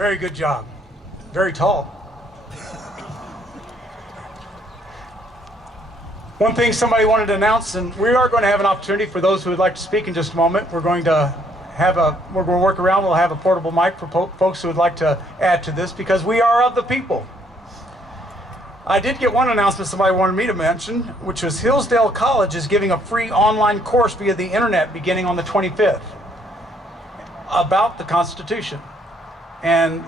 Very good job. Very tall. One thing somebody wanted to announce, and we are going to have an opportunity for those who would like to speak in just a moment. We're going to work around. We'll have a portable mic for folks who would like to add to this, because we are of the people. I did get one announcement somebody wanted me to mention, which was Hillsdale College is giving a free online course via the internet beginning on the 25th about the Constitution. And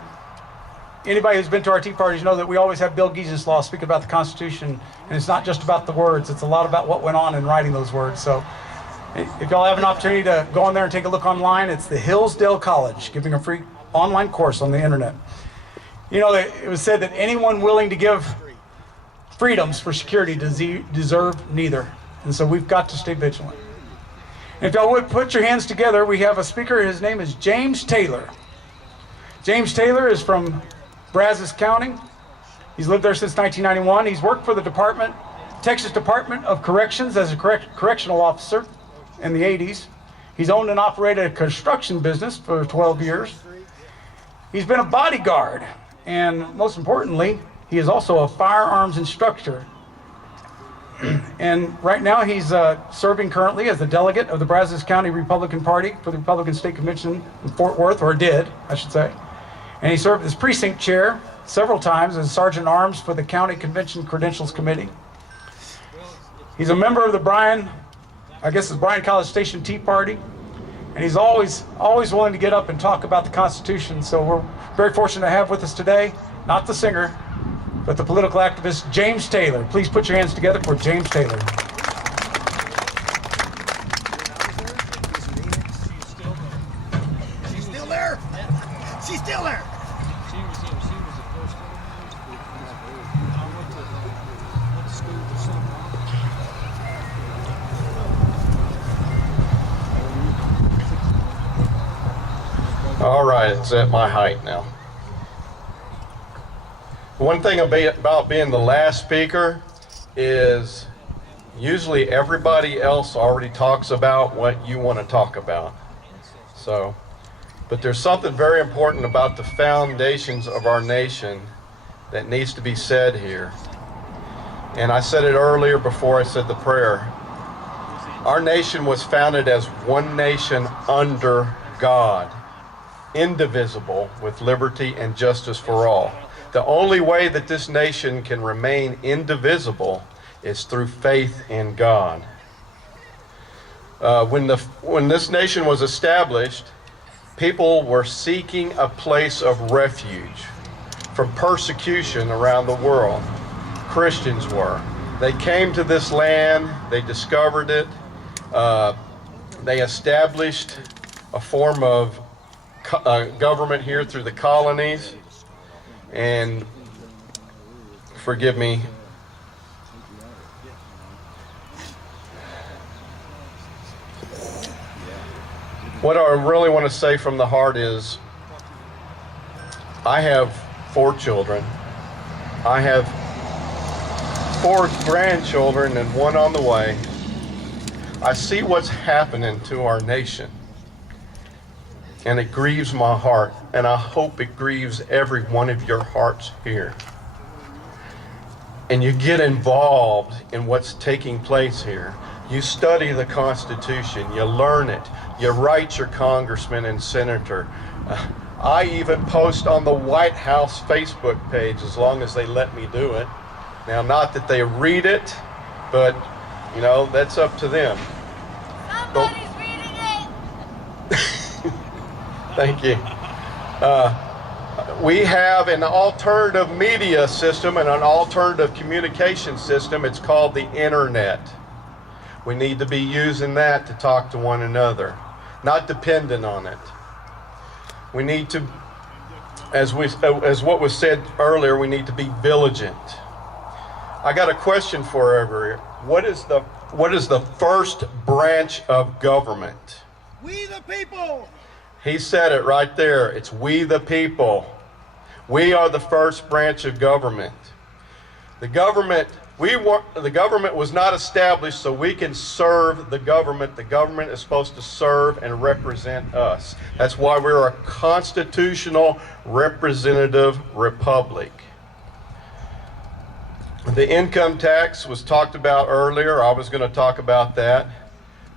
anybody who's been to our tea parties know that we always have Bill Gies's Law speak about the Constitution, and it's not just about the words, it's a lot about what went on in writing those words. So if y'all have an opportunity to go on there and take a look online, it's the Hillsdale College giving a free online course on the internet. You know, it was said that anyone willing to give freedoms for security deserve neither. And so we've got to stay vigilant. And if y'all would put your hands together, we have a speaker. His name is James Taylor. James Taylor is from Brazos County. He's lived there since 1991. He's worked for the Texas Department of Corrections as a correctional officer in the 80s. He's owned and operated a construction business for 12 years. He's been a bodyguard, and most importantly, he is also a firearms instructor. And right now he's serving currently as the delegate of the Brazos County Republican Party for the Republican State Convention in Fort Worth, or did, I should say. And he served as precinct chair several times as Sergeant-at-Arms for the County Convention Credentials Committee. He's a member of the Bryan College Station Tea Party, and he's always willing to get up and talk about the Constitution. So we're very fortunate to have with us today, not the singer, but the political activist, James Taylor. Please put your hands together for James Taylor. She's still there? She's still there. All right, it's at my height now. One thing about being the last speaker is usually everybody else already talks about what you want to talk about. But there's something very important about the foundations of our nation that needs to be said here. And I said it earlier before I said the prayer. Our nation was founded as one nation under God, indivisible, with liberty and justice for all. The only way that this nation can remain indivisible is through faith in God. When this nation was established, people were seeking a place of refuge from persecution around the world. Christians were. They came to this land, they discovered it, they established a form of government here through the colonies. And forgive me, what I really want to say from the heart is, I have 4 children. I have 4 grandchildren and 1 on the way. I see what's happening to our nation. And it grieves my heart, and I hope it grieves every one of your hearts here. And you get involved in what's taking place here. You study the Constitution, you learn it, you write your congressman and senator. I even post on the White House Facebook page as long as they let me do it. Now, not that they read it, but, you know, that's up to them. Somebody's reading it! Thank you. We have an alternative media system and an alternative communication system. It's called the internet. We need to be using that to talk to one another, not dependent on it. We need to, as what was said earlier, we need to be vigilant. I got a question for everyone. What is the first branch of government? We the people. He said it right there. It's we the people. We are the first branch of government. The government The government was not established so we can serve the government. The government is supposed to serve and represent us. That's why we're a constitutional representative republic. The income tax was talked about earlier. I was going to talk about that.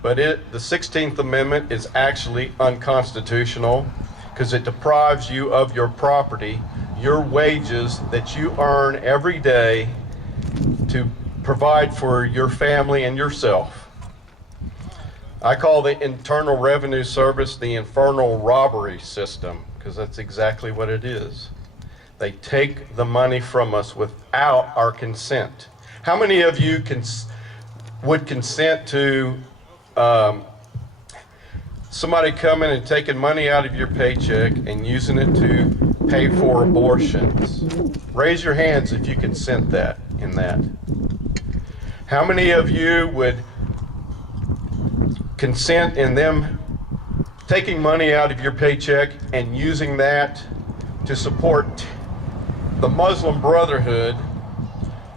But the 16th Amendment is actually unconstitutional because it deprives you of your property, your wages that you earn every day to provide for your family and yourself. I call the Internal Revenue Service the infernal robbery system because that's exactly what it is. They take the money from us without our consent. How many of you would consent to somebody coming and taking money out of your paycheck and using it to pay for abortions? Raise your hands if you consent in that. How many of you would consent in them taking money out of your paycheck and using that to support the Muslim Brotherhood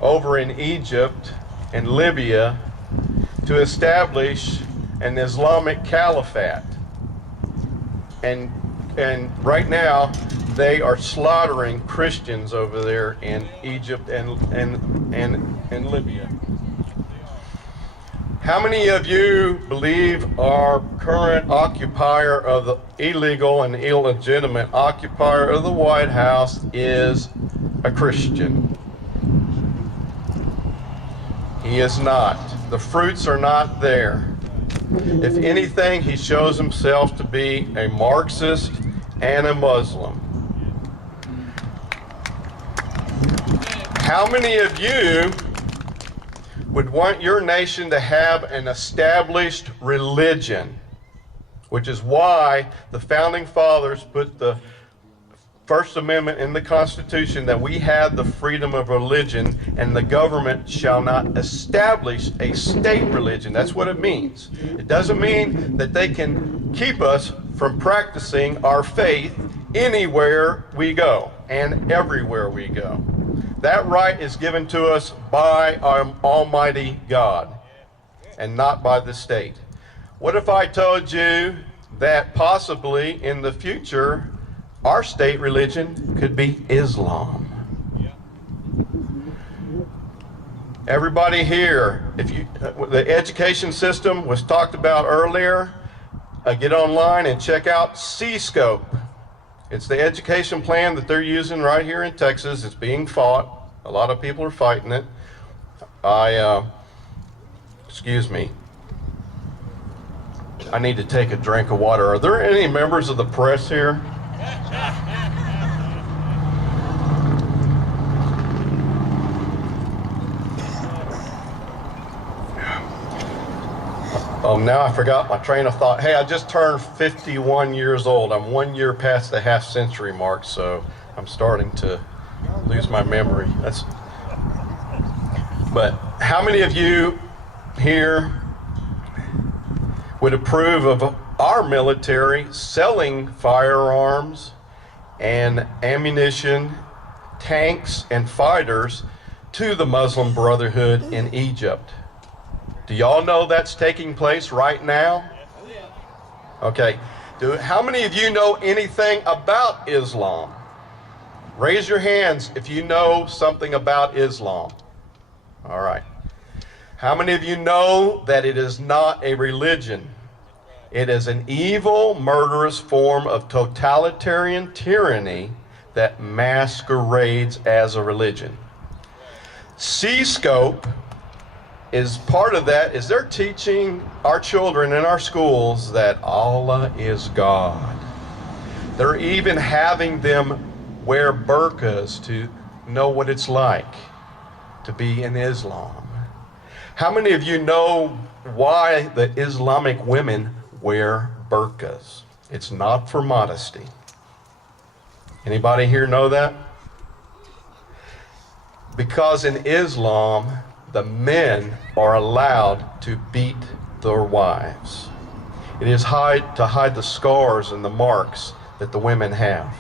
over in Egypt and Libya to establish an Islamic caliphate? And right now they are slaughtering Christians over there in Egypt and Libya. How many of you believe our current occupier of the illegal and illegitimate occupier of the White House is a Christian? He is not. The fruits are not there. If anything, he shows himself to be a Marxist and a Muslim. How many of you would want your nation to have an established religion? Which is why the Founding Fathers put the First Amendment in the Constitution that we had the freedom of religion and the government shall not establish a state religion. That's what it means. It doesn't mean that they can keep us from practicing our faith anywhere we go and everywhere we go. That right is given to us by our Almighty God and not by the state. What if I told you that possibly in the future our state religion could be Islam? Everybody here, the education system was talked about earlier. Get online and check out C-Scope. It's the education plan that they're using right here in Texas. It's being fought. A lot of people are fighting it. Excuse me. I need to take a drink of water. Are there any members of the press here? Oh, now I forgot my train of thought. Hey, I just turned 51 years old. I'm 1 year past the half century mark, so I'm starting to lose my memory. But how many of you here would approve of our military selling firearms and ammunition, tanks and fighters to the Muslim Brotherhood in Egypt? Do y'all know that's taking place right now? Okay. How many of you know anything about Islam? Raise your hands if you know something about Islam. All right. How many of you know that it is not a religion? It is an evil, murderous form of totalitarian tyranny that masquerades as a religion. C-Scope is part of that. Is they're teaching our children in our schools that Allah is God. They're even having them wear burqas to know what it's like to be in Islam. How many of you know why the Islamic women wear burqas? It's not for modesty. Anybody here know that? Because in Islam, the men are allowed to beat their wives. It is to hide the scars and the marks that the women have.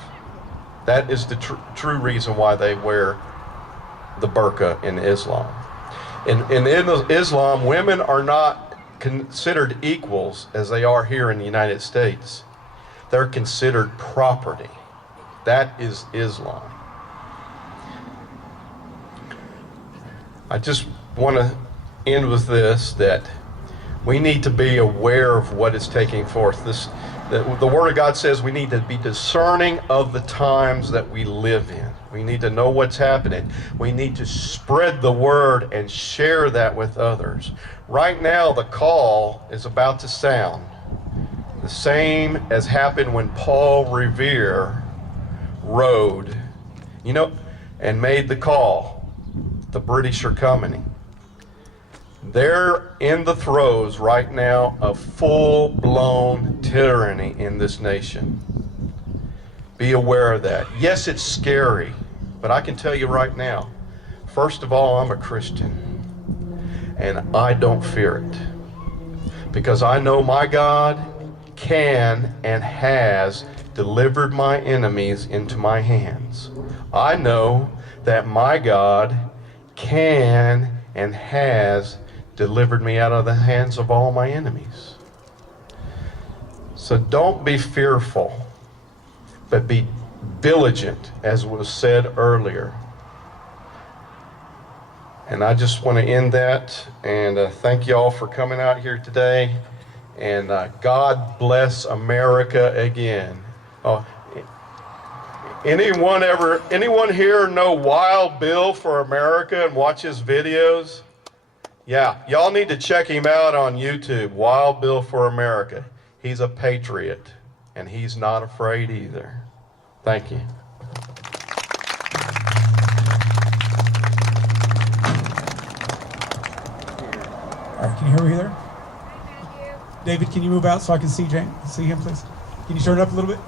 That is the true reason why they wear the burqa in Islam. In Islam, women are not considered equals as they are here in the United States. They're considered property. That is Islam. I just want to end with this, that we need to be aware of what is taking forth. The Word of God says we need to be discerning of the times that we live in. We need to know what's happening. We need to spread the Word and share that with others. Right now, the call is about to sound. The same as happened when Paul Revere rode, and made the call. The British are coming. They're in the throes right now of full-blown tyranny in this nation. Be aware of that. Yes, it's scary, but I can tell you right now, first of all, I'm a Christian, and I don't fear it, because I know my God can and has delivered my enemies into my hands. I know that my God can and has delivered me out of the hands of all my enemies. So don't be fearful, but be diligent, as was said earlier. And I just want to end that, and thank you all for coming out here today, and God bless America again. Anyone here know Wild Bill for America and watch his videos? Yeah, y'all need to check him out on YouTube, Wild Bill for America. He's a patriot, and he's not afraid either. Thank you. All right, can you hear me there? David, can you move out so I can see him, please? Can you turn it up a little bit?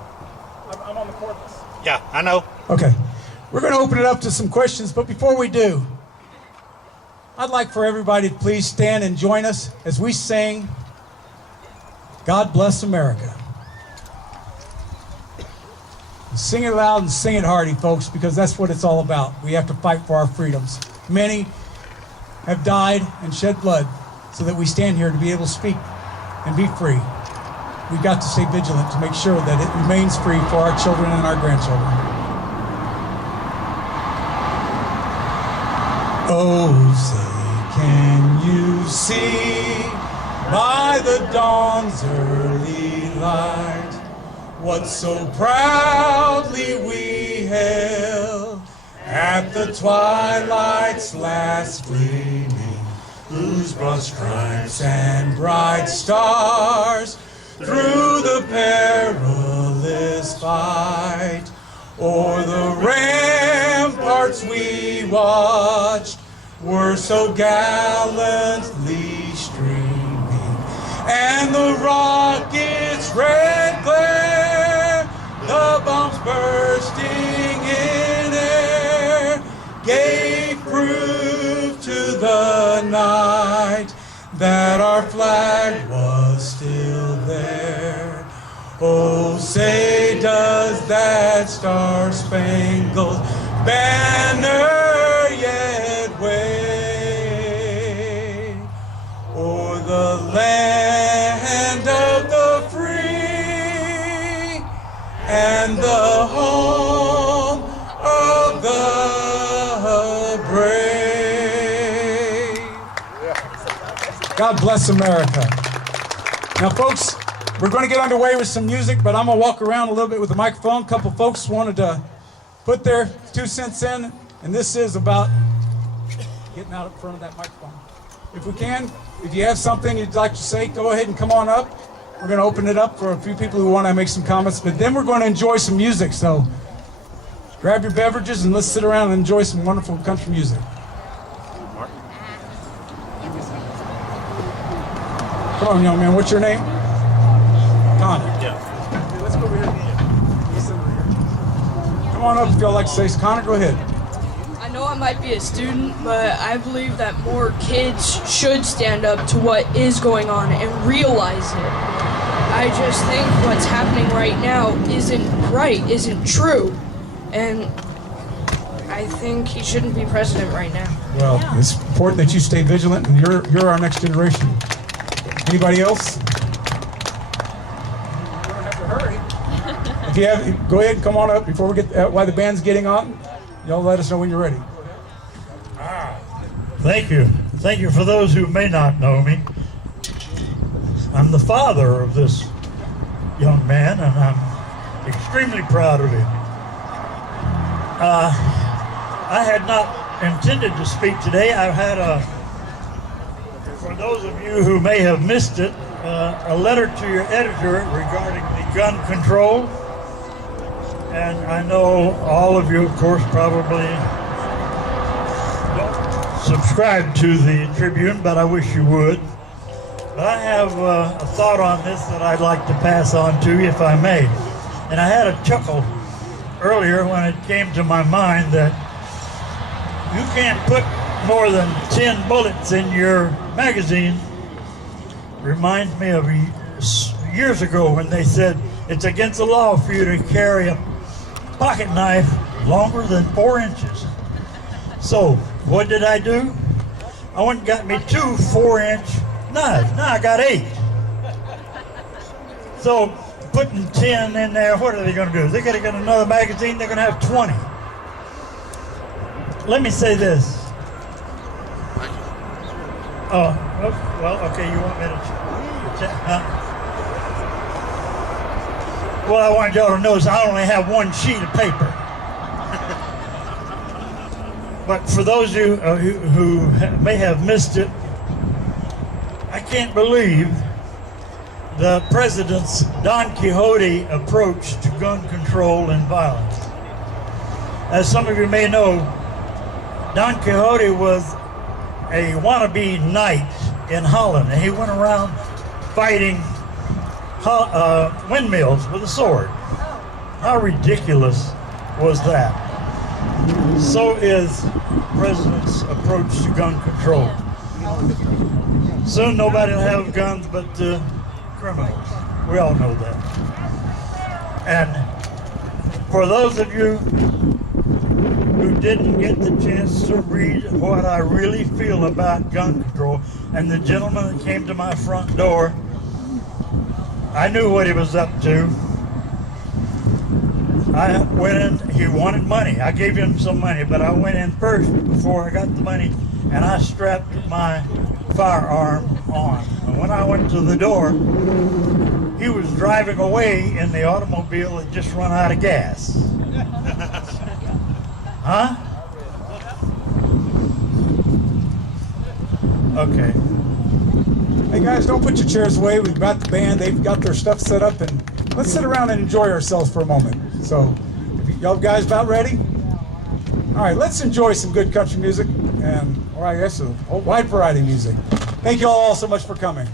I'm on the cordless. Yeah, I know. Okay. We're going to open it up to some questions, but before we do, I'd like for everybody to please stand and join us as we sing God Bless America. Sing it loud and sing it hearty, folks, because that's what it's all about. We have to fight for our freedoms. Many have died and shed blood so that we stand here to be able to speak and be free. We've got to stay vigilant to make sure that it remains free for our children and our grandchildren. Oh, say, can you see by the dawn's early light what so proudly we hailed at the twilight's last gleaming, whose broad stripes and bright stars through the perilous fight o'er the ramparts we watched were so gallantly streaming, and the rocket's red glare, the bombs bursting in air, gave proof to the night that our flag was still there. Oh, say does that star-spangled banner yet wave o'er the land of the free and the home of the brave? God bless America. Now, folks, we're going to get underway with some music, but I'm going to walk around a little bit with the microphone. A couple folks wanted to put their 2 cents in, and this is about getting out in front of that microphone. If we can, if you have something you'd like to say, go ahead and come on up. We're going to open it up for a few people who want to make some comments, but then we're going to enjoy some music. So grab your beverages and let's sit around and enjoy some wonderful country music. Come on, young man. What's your name? Connor. Yeah. Let's go over here. Let's over here. Come on up if y'all like to say. Connor, go ahead. I know I might be a student, but I believe that more kids should stand up to what is going on and realize it. I just think what's happening right now isn't right, isn't true. And I think he shouldn't be president right now. Well, it's important that you stay vigilant, and you're our next generation. Anybody else? You don't have to hurry. If you have, go ahead and come on up before we get while the band's getting on. Y'all let us know when you're ready. Thank you. Thank you. For those who may not know me, I'm the father of this young man, and I'm extremely proud of him. I had not intended to speak today. I've had for those of you who may have missed it, a letter to your editor regarding the gun control. And I know all of you, of course, probably don't subscribe to the Tribune, but I wish you would. But I have a thought on this that I'd like to pass on to you, if I may. And I had a chuckle earlier when it came to my mind that you can't put more than 10 bullets in your magazine. Reminds me of years ago when they said it's against the law for you to carry a pocket knife longer than 4 inches. So what did I do? I went and got me 2 4-inch knives. Now I got 8. So putting 10 in there, what are they going to do? They're going to get another magazine, they're going to have 20. Let me say this. Oh, well, okay, you want me to check? What I wanted y'all to know is I only have 1 sheet of paper. But for those of you who may have missed it, I can't believe the president's Don Quixote approach to gun control and violence. As some of you may know, Don Quixote was a wannabe knight in Holland, and he went around fighting windmills with a sword. How ridiculous was that? So is the president's approach to gun control. Soon nobody will have guns but criminals. We all know that. And for those of you who didn't get the chance to read what I really feel about gun control, and the gentleman that came to my front door, I knew what he was up to. I went in, he wanted money. I gave him some money, but I went in first before I got the money, and I strapped my firearm on. And when I went to the door, he was driving away in the automobile that just run out of gas. Huh? Okay. Hey guys, don't put your chairs away. We've got the band. They've got their stuff set up, and let's sit around and enjoy ourselves for a moment. So, y'all guys about ready? All right, let's enjoy some good country music, and, or I guess a whole wide variety of music. Thank you all so much for coming.